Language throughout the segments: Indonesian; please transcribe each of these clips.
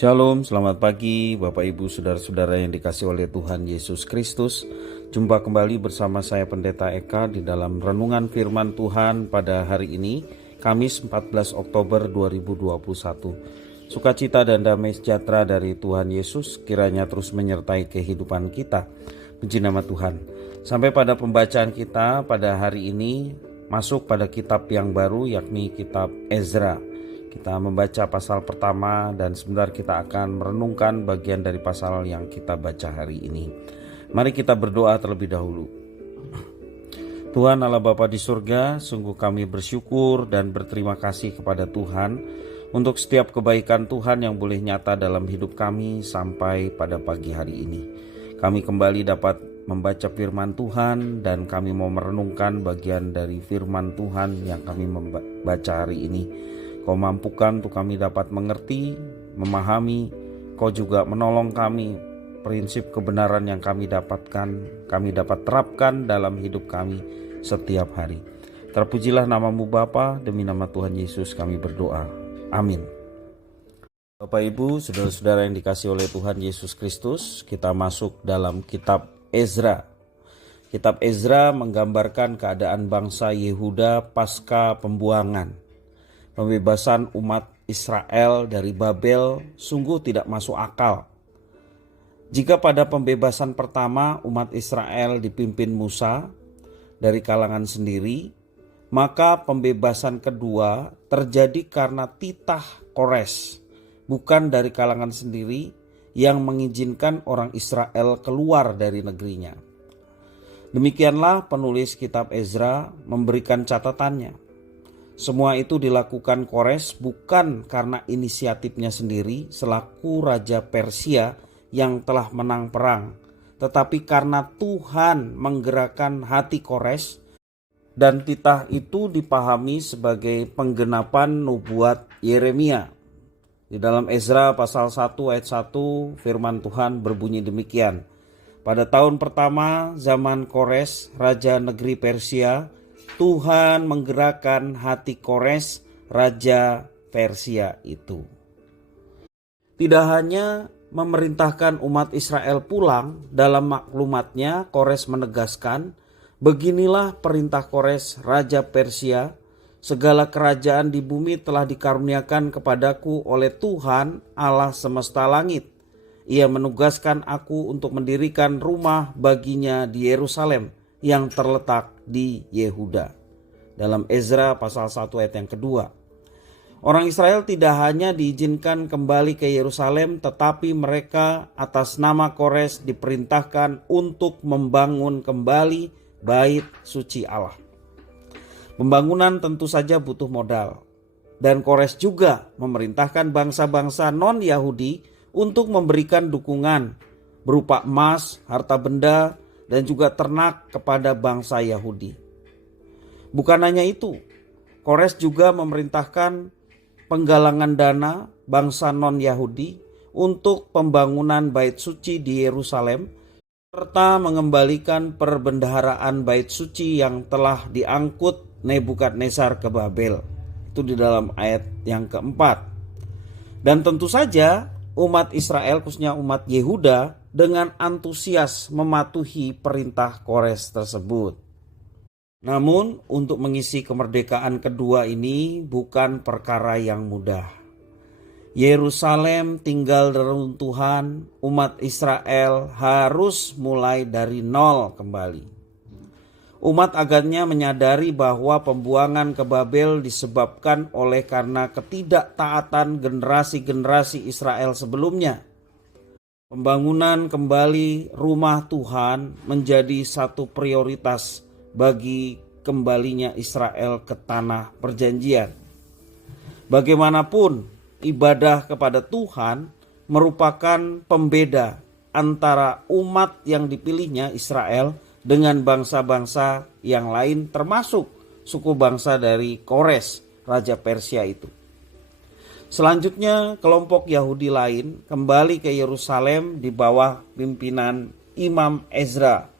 Shalom, selamat pagi Bapak Ibu Saudara-saudara yang dikasihi oleh Tuhan Yesus Kristus. Jumpa kembali bersama saya Pendeta Eka di dalam renungan firman Tuhan pada hari ini, Kamis 14 Oktober 2021. Sukacita dan damai sejahtera dari Tuhan Yesus kiranya terus menyertai kehidupan kita. Puji nama Tuhan. Sampai pada pembacaan kita pada hari ini masuk pada kitab yang baru, yakni kitab Ezra. Kita membaca pasal pertama dan sebentar kita akan merenungkan bagian dari pasal yang kita baca hari ini. Mari kita berdoa terlebih dahulu. Tuhan Allah Bapa di surga, sungguh kami bersyukur dan berterima kasih kepada Tuhan untuk setiap kebaikan Tuhan yang boleh nyata dalam hidup kami sampai pada pagi hari ini. Kami kembali dapat membaca firman Tuhan dan kami mau merenungkan bagian dari firman Tuhan yang kami membaca hari ini. Kau mampukan untuk kami dapat mengerti, memahami. Kau juga menolong kami prinsip kebenaran yang kami dapatkan, kami dapat terapkan dalam hidup kami setiap hari. Terpujilah namamu Bapa, demi nama Tuhan Yesus kami berdoa. Amin. Bapak Ibu, saudara-saudara yang dikasihi oleh Tuhan Yesus Kristus, kita masuk dalam kitab Ezra. Kitab Ezra menggambarkan keadaan bangsa Yehuda pasca pembuangan. Pembebasan umat Israel dari Babel sungguh tidak masuk akal. Jika pada pembebasan pertama umat Israel dipimpin Musa dari kalangan sendiri, maka pembebasan kedua terjadi karena titah Kores, bukan dari kalangan sendiri yang mengizinkan orang Israel keluar dari negerinya. Demikianlah penulis kitab Ezra memberikan catatannya. Semua itu dilakukan Kores bukan karena inisiatifnya sendiri selaku Raja Persia yang telah menang perang, tetapi karena Tuhan menggerakkan hati Kores, dan titah itu dipahami sebagai penggenapan nubuat Yeremia. Di dalam Ezra pasal 1 ayat 1 firman Tuhan berbunyi demikian. Pada tahun pertama zaman Kores, Raja negeri Persia, Tuhan menggerakkan hati Kores, Raja Persia itu. Tidak hanya memerintahkan umat Israel pulang, dalam maklumatnya Kores menegaskan, beginilah perintah Kores, Raja Persia, segala kerajaan di bumi telah dikaruniakan kepadaku oleh Tuhan Allah semesta langit. Ia menugaskan aku untuk mendirikan rumah baginya di Yerusalem yang terletak di Yehuda. Dalam Ezra pasal 1 ayat yang kedua. Orang Israel tidak hanya diizinkan kembali ke Yerusalem, tetapi mereka atas nama Kores diperintahkan untuk membangun kembali bait suci Allah. Pembangunan tentu saja butuh modal. Dan Kores juga memerintahkan bangsa-bangsa non-Yahudi untuk memberikan dukungan berupa emas, harta benda, dan juga ternak kepada bangsa Yahudi. Bukan hanya itu, Kores juga memerintahkan penggalangan dana bangsa non-Yahudi untuk pembangunan bait suci di Yerusalem, serta mengembalikan perbendaharaan bait suci yang telah diangkut Nebukadnezar ke Babel. Itu di dalam ayat yang keempat. Dan tentu saja umat Israel, khususnya umat Yehuda, dengan antusias mematuhi perintah Kores tersebut. Namun untuk mengisi kemerdekaan kedua ini bukan perkara yang mudah. Yerusalem tinggal reruntuhan, umat Israel harus mulai dari nol kembali. Umat agaknya menyadari bahwa pembuangan ke Babel disebabkan oleh karena ketidaktaatan generasi-generasi Israel sebelumnya. Pembangunan kembali rumah Tuhan menjadi satu prioritas bagi kembalinya Israel ke tanah perjanjian. Bagaimanapun, ibadah kepada Tuhan merupakan pembeda antara umat yang dipilihnya Israel dengan bangsa-bangsa yang lain, termasuk suku bangsa dari Kores, Raja Persia itu. Selanjutnya kelompok Yahudi lain kembali ke Yerusalem di bawah pimpinan Imam Ezra.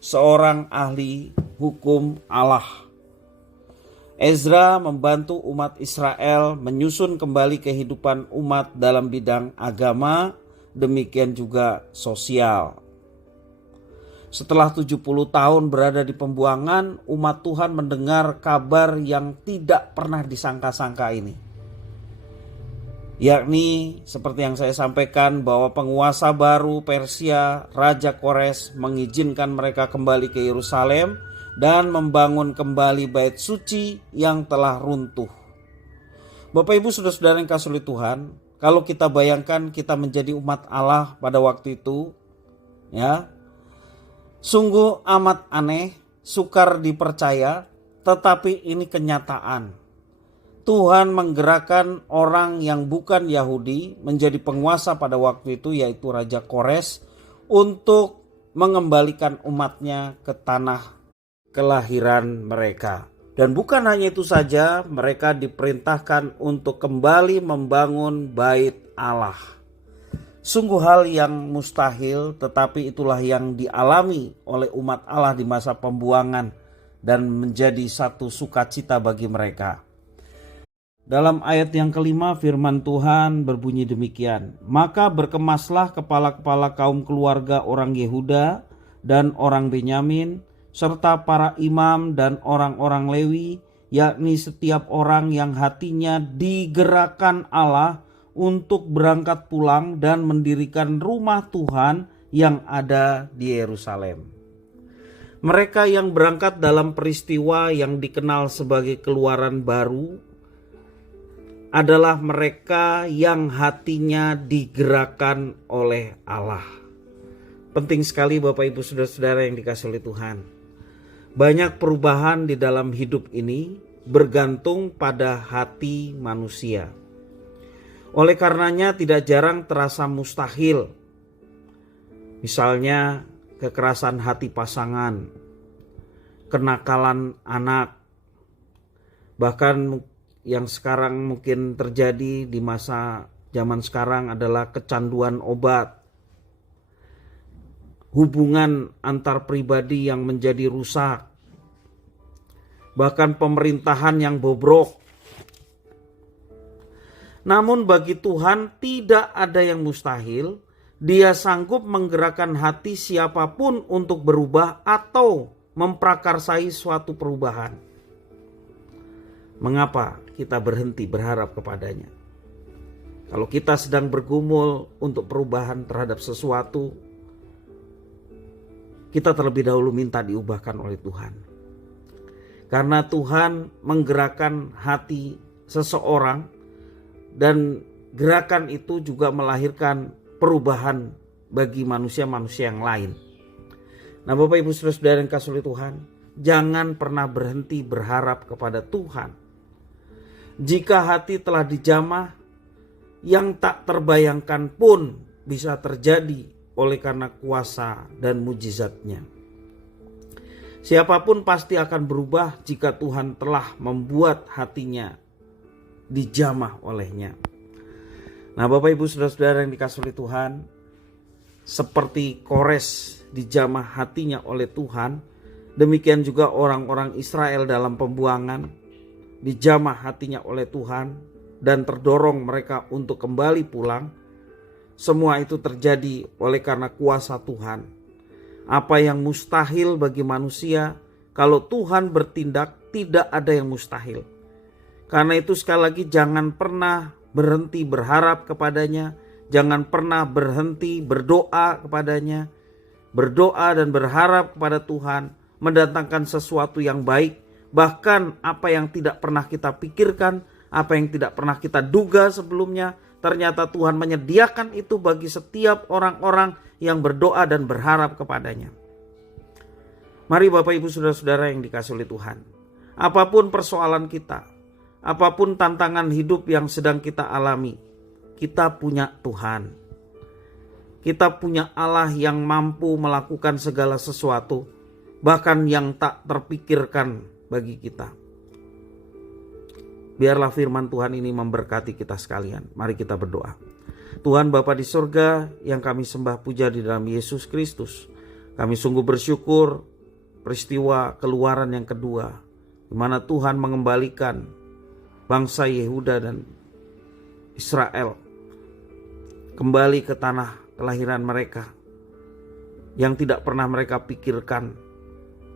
seorang ahli hukum Allah. Ezra membantu umat Israel menyusun kembali kehidupan umat dalam bidang agama, demikian juga sosial. Setelah 70 tahun berada di pembuangan, umat Tuhan mendengar kabar yang tidak pernah disangka-sangka ini. Yakni seperti yang saya sampaikan bahwa penguasa baru Persia, Raja Kores, mengizinkan mereka kembali ke Yerusalem dan membangun kembali bait suci yang telah runtuh. Bapak Ibu saudara-saudara yang kasih oleh Tuhan, kalau kita bayangkan kita menjadi umat Allah pada waktu itu, ya, sungguh amat aneh, sukar dipercaya, tetapi ini kenyataan. Tuhan menggerakkan orang yang bukan Yahudi menjadi penguasa pada waktu itu, yaitu Raja Kores, untuk mengembalikan umatnya ke tanah kelahiran mereka. Dan bukan hanya itu saja, mereka diperintahkan untuk kembali membangun bait Allah. Sungguh hal yang mustahil, tetapi itulah yang dialami oleh umat Allah di masa pembuangan dan menjadi satu sukacita bagi mereka. Dalam ayat yang kelima firman Tuhan berbunyi demikian. Maka berkemaslah kepala-kepala kaum keluarga orang Yehuda dan orang Benyamin, serta para imam dan orang-orang Lewi, yakni setiap orang yang hatinya digerakkan Allah untuk berangkat pulang dan mendirikan rumah Tuhan yang ada di Yerusalem. Mereka yang berangkat dalam peristiwa yang dikenal sebagai keluaran baru adalah mereka yang hatinya digerakkan oleh Allah. Penting sekali Bapak Ibu saudara-saudara yang dikasihi oleh Tuhan. Banyak perubahan di dalam hidup ini bergantung pada hati manusia. Oleh karenanya tidak jarang terasa mustahil. Misalnya kekerasan hati pasangan, kenakalan anak, bahkan yang sekarang mungkin terjadi di masa zaman sekarang adalah kecanduan obat. Hubungan antar pribadi yang menjadi rusak. Bahkan pemerintahan yang bobrok. Namun bagi Tuhan tidak ada yang mustahil. Dia sanggup menggerakkan hati siapapun untuk berubah atau memprakarsai suatu perubahan. Mengapa kita berhenti berharap kepadanya? Kalau kita sedang bergumul untuk perubahan terhadap sesuatu, kita terlebih dahulu minta diubahkan oleh Tuhan. Karena Tuhan menggerakkan hati seseorang, dan gerakan itu juga melahirkan perubahan bagi manusia-manusia yang lain. Nah Bapak Ibu saudara-saudara yang kasih oleh Tuhan, jangan pernah berhenti berharap kepada Tuhan. Jika hati telah dijamah, yang tak terbayangkan pun bisa terjadi oleh karena kuasa dan mujizatnya. Siapapun pasti akan berubah jika Tuhan telah membuat hatinya dijamah olehnya. Nah Bapak Ibu saudara-saudara yang dikasihi oleh Tuhan, seperti Kores dijamah hatinya oleh Tuhan, demikian juga orang-orang Israel dalam pembuangan dijamah hatinya oleh Tuhan dan terdorong mereka untuk kembali pulang. Semua itu terjadi oleh karena kuasa Tuhan. Apa yang mustahil bagi manusia, kalau Tuhan bertindak tidak ada yang mustahil. Karena itu sekali lagi jangan pernah berhenti berharap kepadanya. Jangan pernah berhenti berdoa kepadanya. Berdoa dan berharap kepada Tuhan mendatangkan sesuatu yang baik. Bahkan apa yang tidak pernah kita pikirkan, apa yang tidak pernah kita duga sebelumnya, ternyata Tuhan menyediakan itu bagi setiap orang-orang yang berdoa dan berharap kepadanya. Mari Bapak Ibu saudara-saudara yang dikasihi oleh Tuhan, apapun persoalan kita, apapun tantangan hidup yang sedang kita alami, kita punya Tuhan. Kita punya Allah yang mampu melakukan segala sesuatu, bahkan yang tak terpikirkan bagi kita. Biarlah firman Tuhan ini memberkati kita sekalian. Mari kita berdoa. Tuhan Bapa di surga yang kami sembah puja di dalam Yesus Kristus, kami sungguh bersyukur peristiwa Keluaran yang kedua, di mana Tuhan mengembalikan bangsa Yehuda dan Israel kembali ke tanah kelahiran mereka yang tidak pernah mereka pikirkan,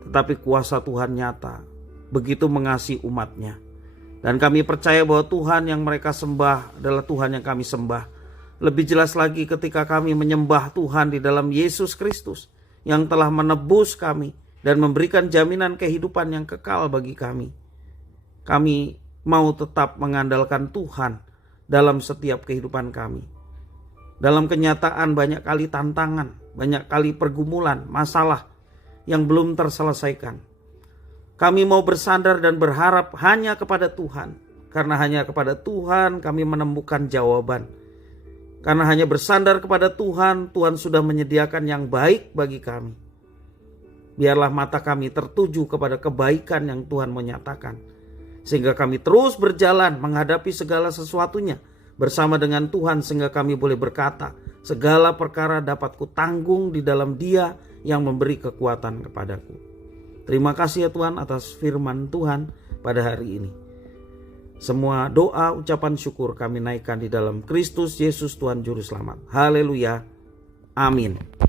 tetapi kuasa Tuhan nyata, begitu mengasihi umatnya. Dan kami percaya bahwa Tuhan yang mereka sembah adalah Tuhan yang kami sembah. Lebih jelas lagi ketika kami menyembah Tuhan di dalam Yesus Kristus yang telah menebus kami dan memberikan jaminan kehidupan yang kekal bagi kami. Kami mau tetap mengandalkan Tuhan dalam setiap kehidupan kami. Dalam kenyataan banyak kali tantangan, banyak kali pergumulan, masalah yang belum terselesaikan. Kami mau bersandar dan berharap hanya kepada Tuhan. Karena hanya kepada Tuhan kami menemukan jawaban. Karena hanya bersandar kepada Tuhan, Tuhan sudah menyediakan yang baik bagi kami. Biarlah mata kami tertuju kepada kebaikan yang Tuhan menyatakan. Sehingga kami terus berjalan menghadapi segala sesuatunya bersama dengan Tuhan, sehingga kami boleh berkata, segala perkara dapat kutanggung di dalam Dia yang memberi kekuatan kepadaku. Terima kasih ya Tuhan atas firman Tuhan pada hari ini. Semua doa ucapan syukur kami naikkan di dalam Kristus Yesus Tuhan Juru Selamat. Haleluya. Amin.